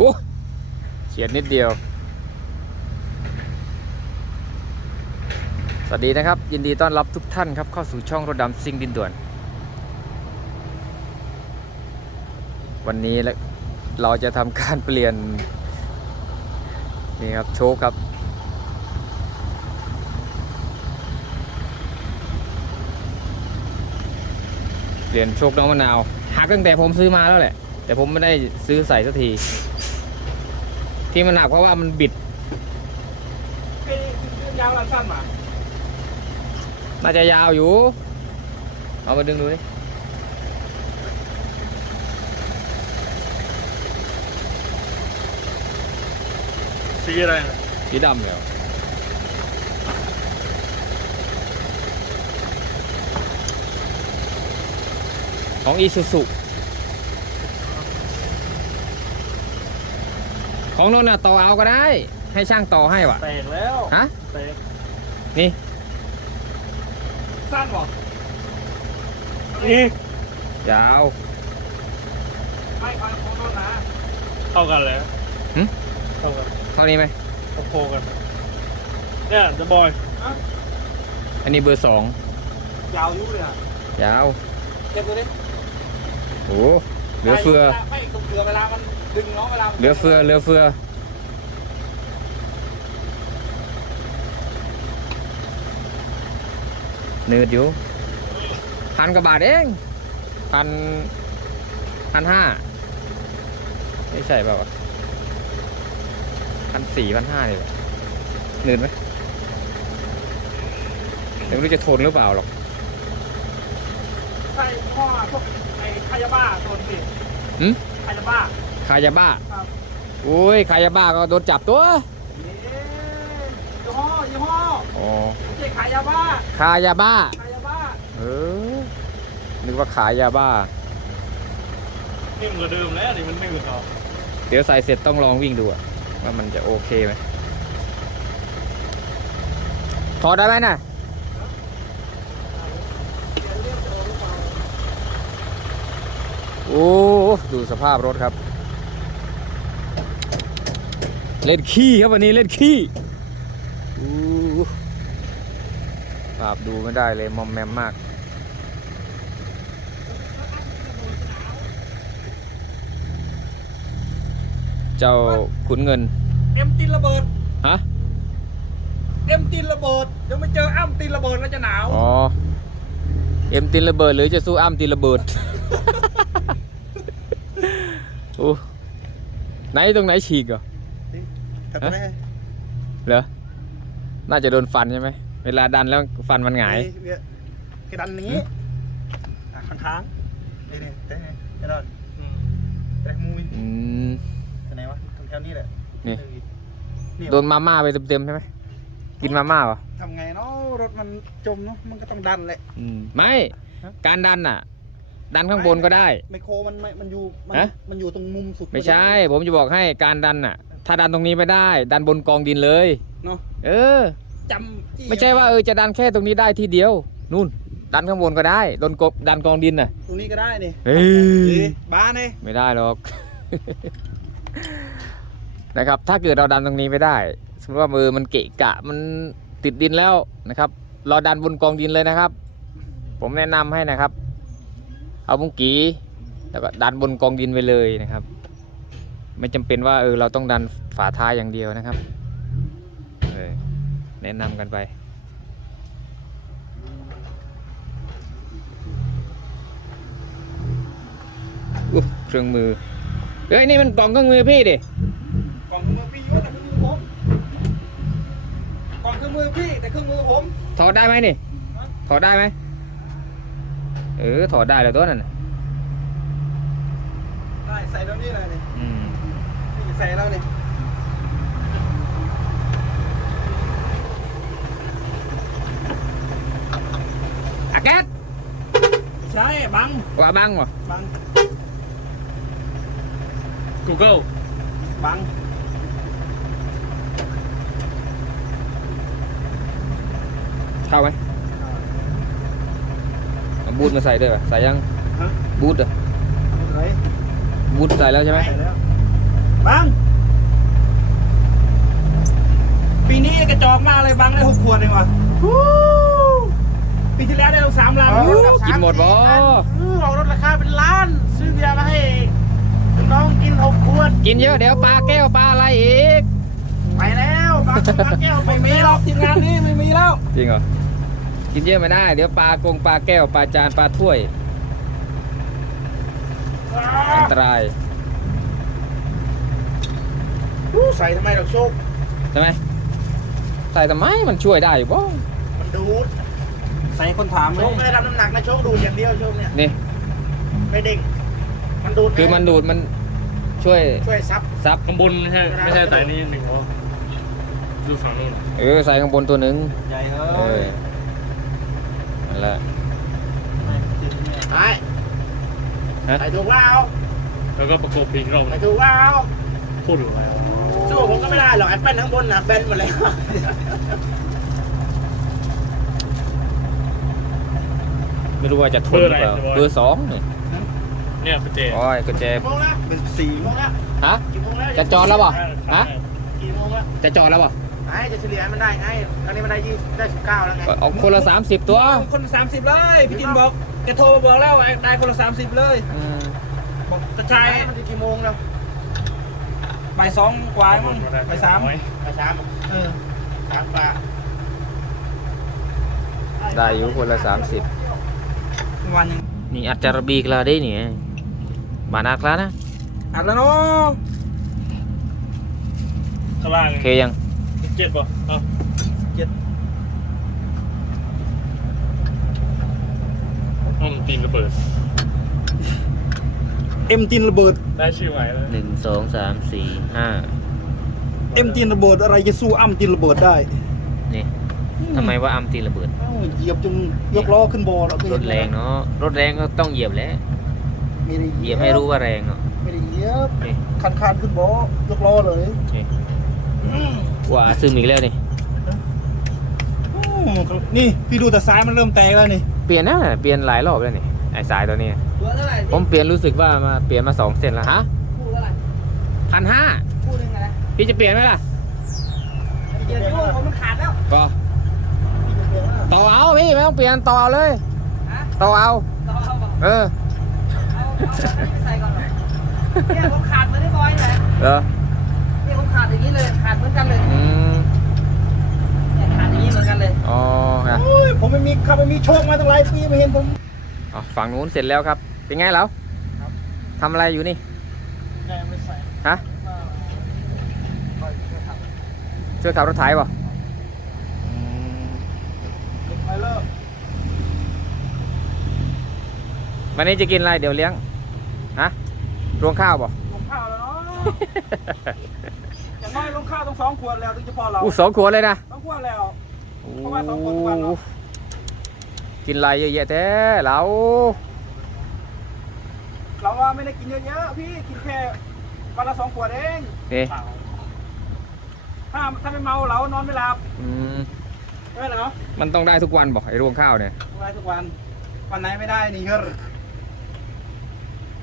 โอ้เฉียดนิดเดียว สวัสดีนะครับ ยินดีต้อนรับทุกท่านครับ เข้าสู่ช่องรถดำซิ่งดินด่วน วันนี้เราจะทำการเปลี่ยน นี่ครับ โชคครับเปลี่ยนโชคน้องมะนาวหักตั้งแต่ผมซื้อมาแล้วแหละ แต่ผมไม่ได้ซื้อใส่สักที ที่มันหักเพราะว่ามันบิดไอ้ยาวลำสั้นมาน่าจะยาวอยู่ เอามาดึงดูดิสีอะไรสีดำเลยเหรอของอีซูซุ ของโน้นน่ะต่อเอาก็ได้ ให้ช่างต่อให้วะแตกแล้วฮะแตกนี่สั้นหรอนี่ยาวไม่ของของโน่นนะเท่ากันเลยหึเท่ากันเท่านี้ไหมโคกันเนี่ยจะบอยอันนี้เบอร์สองยาวยุ่เลยอะยาวเก็บดูดิโอ้เหลือเฟือไม่ตรงเกลือเวลามัน ดึงน้องเวลามันเหลือเฟือเหลือเฟือเนืดอยู่พันกว่าบาทเองพันพันห้าไม่ใช่เปล่าวะพันสี่พันห้าเลยเนืดไหมแต่ไม่รู้จะทนหรือเปล่าหรอกใช่พ่อพวกไอ้คายาบ้าโดนสิหึคายาบ้า ขายยาบ้าครับโอ้ยขายยาบ้าก็โดนจับตัวเอ๊ะยี่ห้อยี่ห้ออ๋อไม่ใช่ขายยาบ้าขายยาบ้า ขายยาบ้าเออ นึกว่าขายยาบ้า นิ่มกว่าเดิมแล้วนี่มันนิ่มกว่าเก่าเดี๋ยวใส่เสร็จต้องลองวิ่งดูอะว่ามันจะโอเคไหมถอดได้ไหมน่ะ โอ้ ดูสภาพรถครับ เล่นขี้ครับวันนี้เล่นขี้อู้ภาพดูไม่ได้เลยมอมแมมมากเจ้าขุนเงิน เอ็มตีนระเบิด ฮะ เอ็มตีนระเบิด เดี๋ยวไม่เจออ้ำตีนระเบิดแล้วจะหนาว อ๋อ เอ็มตินระเบิดหรือจะสู้อ้ำตินระเบิดโอ้ไหนตรงไหนฉีกเหรอค รับฮะแม่เหรอ น่าจะโดนฟันใช่ไหม เวลาดันแล้วฟันมันหงายเนี่ยกระดันอย่างนี้อะค้างๆนี่นี่เต้ไอ้นอนเต้มูมิอืมที่ไหนวะตรงแถวนี้แหละนี่นี่ โดนมาม่าไปเต็มๆใช่ไหม กินมาม่าเหรอทำไงเนาะรถมันจมเนาะ มันก็ต้องดันแหละอืมไม่ฮะการดันน่ะ ดันข้างบนก็ได้ ไมโครมันไม่มันอยู่มันฮะมันอยู่ตรงมุมสุด ไม่ใช่ ผมจะบอกให้การดันน่ะ ถ้าดันตรงนี้ไม่ได้ ดันบนกองดินเลยเนาะเออจำจี้ไม่ใช่ว่าเออจะดันแค่ตรงนี้ได้ทีเดียว นู่น ดันข้างบนก็ได้โดนกบดันกองดินน่ะ ตรงนี้ก็ได้นี่เฮ้ยนี่บ้านนี่ไม่ได้หรอก นะครับ ถ้าเกิดเราดันตรงนี้ไม่ได้ สมมติว่ามือมันเกะกะมันติดดินแล้วนะครับ เราดันบนกองดินเลยนะครับ ผมแนะนำให้นะครับ เอาบุ้งกีแล้วก็ดันบนกองดินไปเลยนะครับ ไม่จำเป็นว่าเออเราต้องดันฝาท้ายอย่างเดียวนะครับเออแนะนำกันไป อุ๊ยเครื่องมือเฮ้ยนี่มันกล่องเครื่องมือพี่ดิกล่องเครื่องมือพี่เยอะแต่เครื่องมือผมกล่องเครื่องมือพี่แต่เครื่องมือผมถอดได้ไหมนี่ถอดได้ไหมเออถอดได้แล้วตัวนั้นน่ะได้ใส่แล้วนี่เลยนี่ อืมพี่ใส่แล้วนี่อาแก๊สใช่บังว่าบังวะบัง Google บัง เข้าไหมเอาบูทมาใส่ด้วยป่ะใส่ยังฮะบูทเหรอะไหนบูทใส่แล้วใช่ไหม ใส่แล้ว บัง ปีนี้กระจอกมากเลยบังได้หกขวดเองว่ะฮู้ปีที่แล้วได้ตั้งสามลังโอ้กินหมดบ่อือออกรถราคาเป็นล้าน ซื้อเบียร์มาให้น้องกินหกขวด กินเยอะเดี๋ยวปลาแก้วปลาอะไรอีก ไปแล้วบางบางแก้วไม่มีหรอกทีมงานนี้ไม่มีแล้วจริงเหรอ กินเยอะไม่ได้ เดี๋ยวปลากงปลาแก้วปลาจานปลาถ้วยอันตราย อู้ใส่ทำไมดอกโชคใช่ไหมใส่ทำไมมันช่วยได้อยู่บ่มันดูดใส่คนถามโชคไม่ได้รับน้ำหนักนะโชคดูดอย่างเดียวโชคเนี่ยนี่ ไม่เด้งมันดูดคือมันดูดมันช่วยช่วยซับ ซับข้างบนไม่ใช่ไม่ใช่สายนี้หนึ่งเขาดูฝั่งนู้นเออใส่ข้างบนตัวหนึ่งใหญ่เอเออนั่นแหละไปฮะ ใส่ถูกแล้วแล้วก็ประกบอีกรอบใส่ถูกแล้วพูดอยู่แล้ว สู้ผมก็ไม่ได้หรอกไอ้แป้นข้างบนน่ะแบนหมดเลยไม่รู้ว่าจะทนหรือเปล่าเบอร์สองนี่เนี่ยประเจโอ้ยกุญแจกี่โมงแล้วเป็นสี่โมงแล้วฮะกี่โมงแล้วจะจอดแล้วบ่ฮะกี่โมงแล้วจะจอดแล้วบ่ไอ้จะเฉลี่ยให้มันได้ไงตอนนี้มันได้ยี่ได้สิบเก้าแล้วไงเอาคนละสามสิบตัวคนสามสิบเลยพี่จินบอกแกโทรมาบอกแล้วไอ้ได้คนละสามสิบเลยอืมบอกกระชายไอ้มันจะกี่โมงแล้ว บ่ายสองกว่ามั้งบ่ายสามไหมไปสามเออสามปลาได้อยู่คนละสามสิบวันยังนี่อัดจารบีกลาได้นี่บานาคลานะ อัดแล้วเนาะข้างล่างโอเคยัง เจ็ดป่ะเอ้าเจ็ดอ้อมนตีนระเบิด เอ็มจีนระเบิด ได้ชื่อใหม่แล้วหนึ่งสองสามสี่ห้าเอ็มจีนระเบิดอะไรจะสู้อ้ำจีนระเบิดได้นี่ทำไมว่าอัมตีระเบิดเอ้าเหยียบจนยกล้อขึ้นบอแล้วก็รถแรงเนาะรถแรงก็ต้องเหยียบแหล้วไม่ได้เหยียบให้รู้ว่าแรงเนาะไม่ได้เหยียบนี่คันคานๆขึ้นบอยกล้อเลยนี่ว่าซึมอีกแล้วนี่อืมนี่พี่ดูแต่ซ้ายมันเริ่มแตกแล้วนี่เปลี่ยนนะเปลี่ยนหลายรอบแล้วนี่ ไอ้สายตัวนี้ ตัวเท่าไหร่ผมเปลี่ยนรู้สึกว่ามาเปลี่ยนมาสองเส้นแล้วฮะคู่เท่าไหร่พันห้าคู่หนึงอะไรพี่จะเปลี่ยนไหมล่ะเดี๋ยวที่ผมมันขาดแล้วก็ต่อเอาพี่ไม่ต้องเปลี่ยนต่อเอาเลยฮะต่อเอา ต่อเอาบอกเออเอาเอาอันนี้ไปใส่ก่อนเหรอเนี่ยผมขาดเหมือนไอ้บอยนี่แหละเหรอเนี่ยผมขาดอย่างนี้เลยขาดเหมือนกันเลยอืมเนี่ยขาดอย่างนี้เหมือนกันเลยอ๋อนะโอ้ยผมไม่มีขับไม่มีโชคมาตั้งหลายปีไม่เห็นผม อ๋อฝั่งนู้นเสร็จแล้วครับ เป็นไงแล้วทำอะไรอยู่นี่ฮะช่วยขับรถไถป่ะไปเลิกวันนี้จะกินอะไรเดี๋ยวเลี้ยง ฮะ รวงข้าวป่ะลงข้าวแล้วเนาะอย่างน้อยลงข้าวต้องสองขวดแล้วถึงจะพอเราอู้สองขวดเลยนะสองขวดแล้วเพราะว่าสองขวดทุกวันเนอะ กินอะไรเยอะแยะแท้เราเราว่าไม่ได้กินเยอะๆพี่กินแค่วันละสองขวดเองนี่ถ้าถ้าไม่เมาเรานอนไม่หลับอืมใช่ไหมเนาะมันต้องได้ทุกวันบอกไอ้รวงข้าวเนี่ยทุกวันทุกวันวันไหนไม่ได้นี่เงิน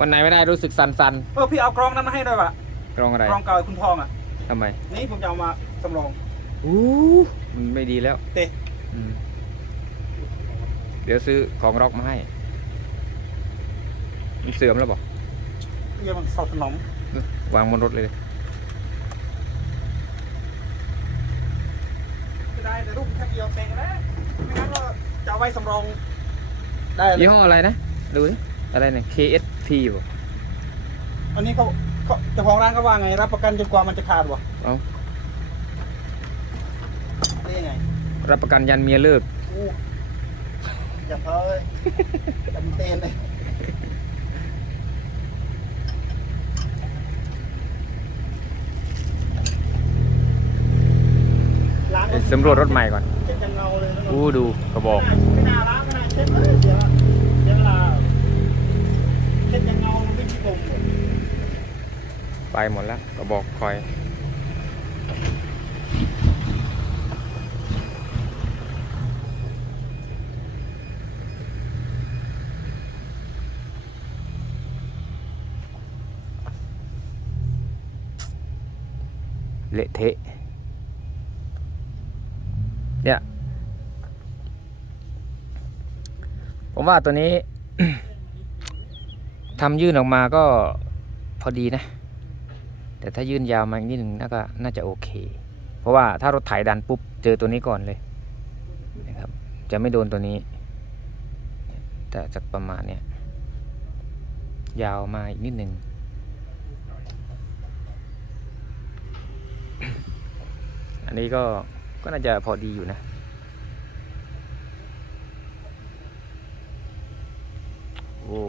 วันไหนไม่ได้รู้สึกสันเออพี่เอากรองนั้นมาให้ด้วยป่ะๆกรองอะไรกรองเก่าคุณทองอะทำไม นี่ผมจะเอามาสำรองอู้มันไม่ดีแล้ว เตะอืม เดี๋ยวซื้อของร็อกมาให้ มันเสื่อมแล้วบอกเยี่ยมันสอบสนองวางบนรถเลยดิจะได้แต่รูปแค่เดียวเตะแล้วไม่งั้นก็จะเอาไว้สำรอง ได้เลยยี่ห้ออะไรนะ ดูดิอะไรเนี่ย KSP บ่อันนี้เขาเขาเจ้าของร้านเขาว่าไง รับประกันจนกว่ามันจะขาดวะเอาได้ยังไง รับประกันยันเมียเลิก อู้อย่าเพ้อเลยอย่ามีเตนเลยล้างไปสำรวจรถใหม่ก่อนเช็ดยังเงาเลยนะอู้ดูกระบอก ไม่น่าล้างไม่น่าเช็ดเลยเสียเสียเวลาเช็ดยังเงามันไม่มีกลมเลยไปหมดแล้วกระบอกคอย เละเทะ เนี่ย ผมว่าตัวนี้ทำยื่นออกมาก็พอดีนะ แต่ถ้ายื่นยาวมาอีกนิดหนึ่งน่าก็น่าจะโอเค เพราะว่าถ้ารถไถดันปุ๊บ เจอตัวนี้ก่อนเลยนะครับจะไม่โดนตัวนี้ แต่จากประมาณเนี้ยยาวมาอีกนิดหนึ่ง อันนี้ก็ก็น่าจะพอดีอยู่นะโอ้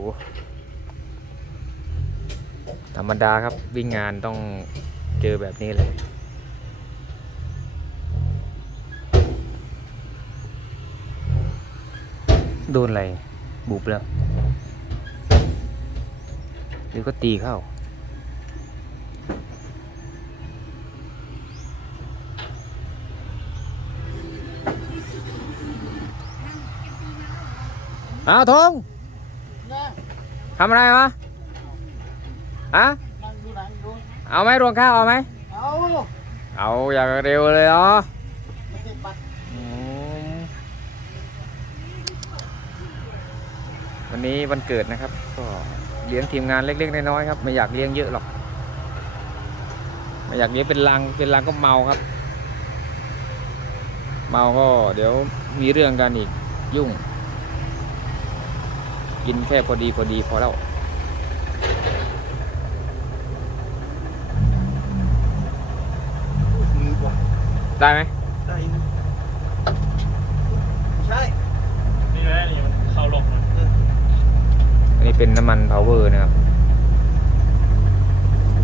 ธรรมดาครับวิ่งงานต้องเจอแบบนี้เลยโดนอะไรบุบแล้วหรือก็ตีเข้า อ้าวทงทำอะไรวะอะนั่งดูหนังดูเอาไหมรวงข้าวเอาไหมเอาเอาอย่างเร็วเลยเหรอไม่ติดบัตรอืมวันนี้วันเกิดนะครับ ก็เลี้ยงทีมงานเล็กๆน้อยๆครับ ไม่อยากเลี้ยงเยอะหรอก ไม่อยากเลี้ยงเป็นลังเป็นลังก็เมาครับ เมาก็เดี๋ยวมีเรื่องกันอีกยุ่ง กินแค่พอดีพอดีพอแล้วมือกว่าได้ไหมได้ไม่ใช่นี่แหละนี่มันเข้าลงมันอันนี้เป็นน้ำมันพาวเวอร์นะครับ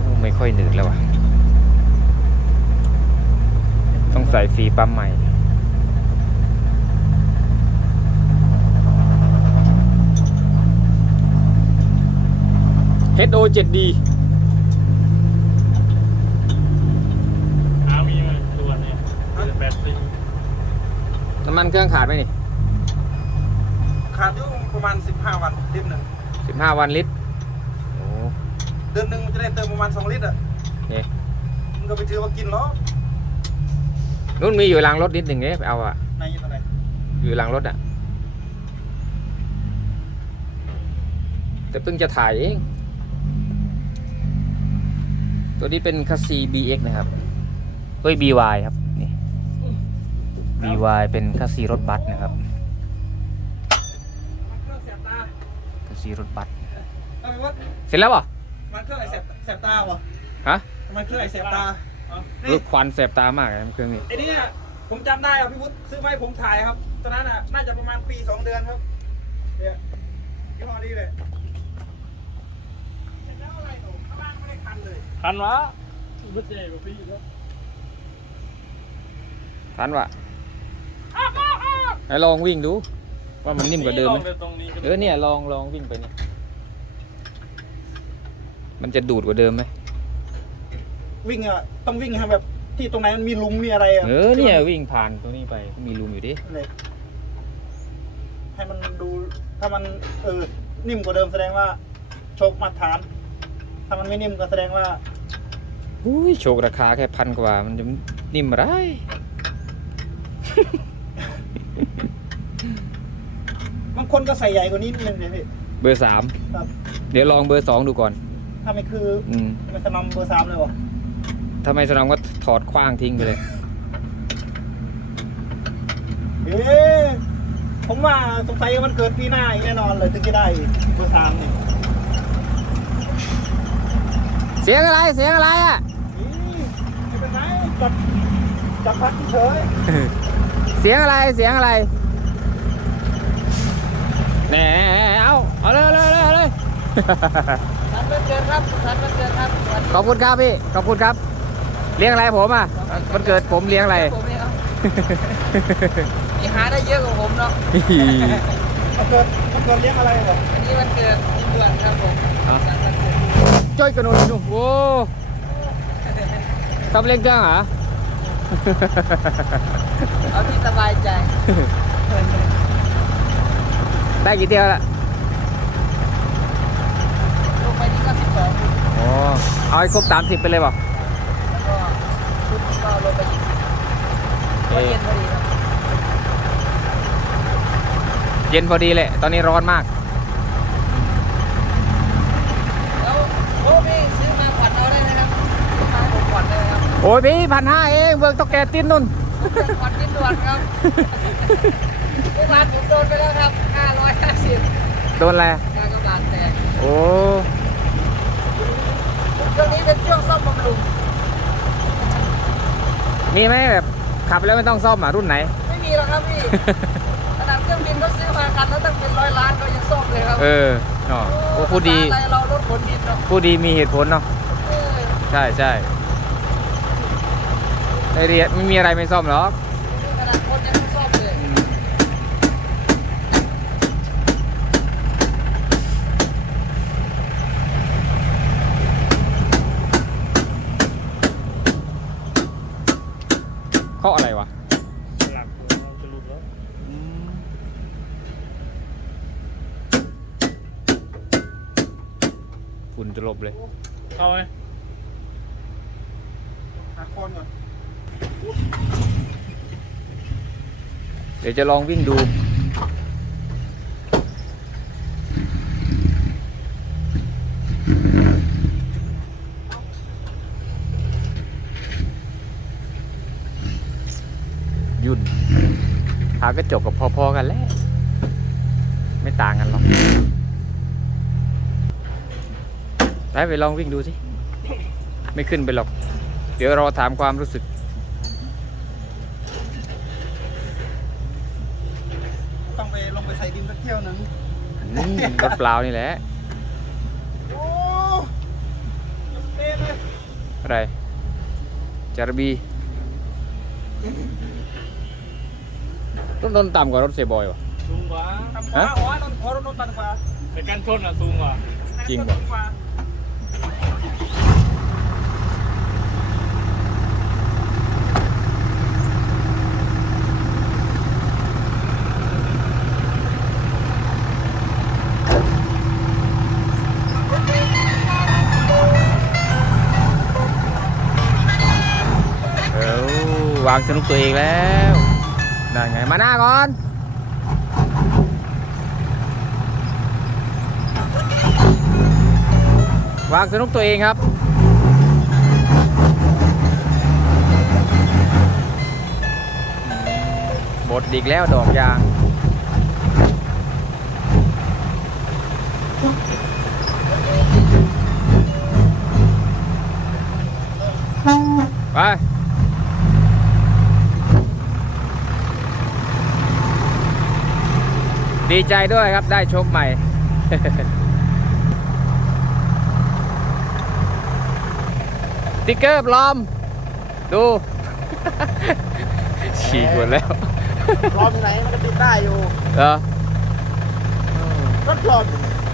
โอ้ไม่ค่อยหนืดแล้วว่ะ ต้องใส่ฟรีปั๊มใหม่ HO 7D อามีมันตัวเนี่ยแบตซิงน้ำมันเครื่องขาดไหมนี่ขาดอยู่ประมาณ 15 วันลิตรหนึ่ง15 วันลิตรโอ้เดือนหนึ่งมันจะได้เติมประมาณ 2 ลิตรอะนี่มันก็ไปถือว่ากินเนาะนู่นมีอยู่หลังรถนิดหนึ่งเนี่ยไปเอาอะในยี่ตัวไหนอยู่หลังรถอะแต่เพิ่งจะถ่ายเอง ตัวนี้เป็นคัสซี BX นะครับเฮ้ย BY ครับนี่ BY เป็นคัสซีรถบัสนะครับมันเครื่องแสบตาคัสซีรถบัสทำไมวะเสร็จแล้วเหรอมันเครื่องอะไรแสบแสบตาวะฮะมันเครื่องอะไรแสบตารถควันแสบตามากเลยเครื่องนี้ไอ้เนี่ยผมจำได้อะพี่วุฒิซื้อมาให้ผมถ่ายครับตอนนั้นอะน่าจะประมาณปีสองเดือนครับเนี่ยยี่ห้อนี้เลยแล้วอะไรหนูข้างล่างไม่ได้คันเลย ทันวะไม่เจ๊กับพี่แล้วทันวะให้ลองวิ่งดู ว่ามันนิ่มกว่าเดิมไหมลองตรงนี้ก็เออเนี่ยลองลองวิ่งไปเนี่ยมันจะดูดกว่าเดิมไหมวิ่งอะต้องวิ่งครับแบบที่ตรงไหนมันมีหลุมมีอะไรอะเออเนี่ยวิ่งผ่านตรงนี้ไปก็มีรูมอยู่ดิเลยให้มันดูถ้ามันเออนิ่มกว่าเดิมแสดงว่า โชคมาตรฐาน ถ้ามันไม่นิ่มก็แสดงว่า อุ้ยโชคราคาแค่พันกว่า มันจะนิ่มอะไรบางคนก็ใส่ใหญ่กว่านี้นิดนึงเลยพี่ เบอร์สามครับ เดี๋ยวลองเบอร์สองดูก่อน ถ้าไม่คืออืมมันจะนำเบอร์สามเลยวะถ้าไม่สนองก็ถอดคว้างทิ้งไปเลย เอ๊ะผมว่าสงสัยมันเกิดปีหน้าอีกแน่นอนเลยถึงจะได้เบอร์สามเนี่ยเสียงอะไรเสียงอะไรอะอีไม่เป็นไร จับจับพัดเฉยเสียงอะไรเสียงอะไรแหนเอาเอาเลยเอาเลยเอาเลยทันวันเกิดครับทันวันเกิดครับวันขอบคุณครับพี่ขอบคุณครับ เลี้ยงอะไรผมอะมันเกิดผมเลี้ยงอะไรผมเนี่ยครับนี่หาได้เยอะกว่าผมเนาะมันเกิดมันเกิดเลี้ยงอะไรเหรออันนี้วันเกิดที่เดือนครับผมเอาวันเกิดจ้อยกระโดดดูโอ้ ทำเล่นเครื่องเหรอ เอาที่สบายใจ ได้กี่เที่ยวละลงไปนี่ก็สิบสองโอ้เอาให้ครบสามสิบไปเลยเปล่ะแล้วก็ลงไปอีกเอ๊ะเย็นพอดีครับ เย็นพอดีแหละ ตอนนี้ร้อนมาก แล้วโอ้พี่ซื้อมาผ่อนเอาได้นะครับมาผมผ่อนได้ไหมครับ โอ้ยพี่พันห้าเองเบิกตกแกติ้นนุ่นผมจะผ่อนนิดด่วนครับเมื่อวานผมโดนไปแล้วครับ550โดนอะไรการกำลังแตกโอ้ช่วงนี้เป็นช่วงซ่อมบำรุงมีไหมแบบขับแล้วไม่ต้องซ่อมอะรุ่นไหน ไม่มีหรอกครับพี่ขนาดเครื่องบินก็ซื้อมาคันแล้วตั้งเป็นร้อยล้านก็ยังซ่อมเลยครับ เออเนาะโอ้พูดดีอะไรเรารถขนดินเนาะพูดดีมีเหตุผลเนาะเออใช่ใช่ ไอเรียนไม่มีอะไรไม่ซ่อมหรอกขนาดคนยังไม่ซ่อมเลยข้ออะไรวะหลักเราจะหลุดแล้วฝุ่นจะลบเลย เข้าไหมหาคอนก่อน เดี๋ยวจะลองวิ่งดู ยุ่นหากระจกกับพอๆกันแหล้วไม่ต่างกันหรอกไปไปลองวิ่งดูสิ ไม่ขึ้นไปหรอก เดี๋ยวรอถามความรู้สึก ต้องไปลงไปใส่ดินสักเที่ยวหนึงอืมรถเปล่านี่แหละ โอ้เต้เลยอะไรจารบีต้นต้นต่ำกว่ารถเซบอยวะ สูงกว่าทำขวาฮะ อ๋อรถอ๋อรถรถตันกว่าแต่กันชนอะสูงกว่าจริงรเหรอถกว่าางสนุกตัวเองแล้วนั่นไงมาหน้าก่อนวางสนุกตัวเองครับบดอีกแล้วดอกยางไป ดีใจด้วยครับได้โชคใหม่ ติ๊กเกอร์ปลอม ดู ฉีกหมดแล้วปลอมอยู่ไหนมันก็ติดได้อยู่เหรอรถปลอม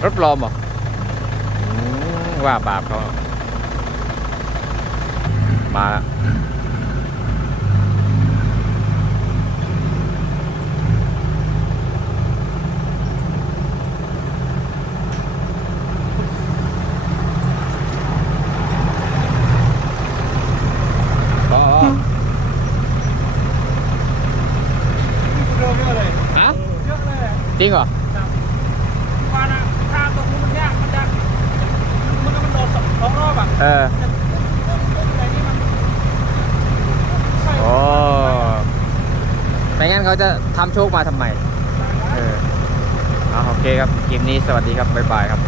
รถปลอมเหรออืมว่าบาปเขามาแล้วอ๋อ เร็วเยอะเลย ฮะ เยอะเลย จริงเหรอวานะถ้าตรงนู้นมันยากมันจะมันมันโดนสองสองรอบอะเออแต่นี่มันใช่โอ้ไม่งั้นเขาจะทำโชคมาทำไม เออเอาโอเคครับคลิปนี้สวัสดีครับ บ๊ายบายครับ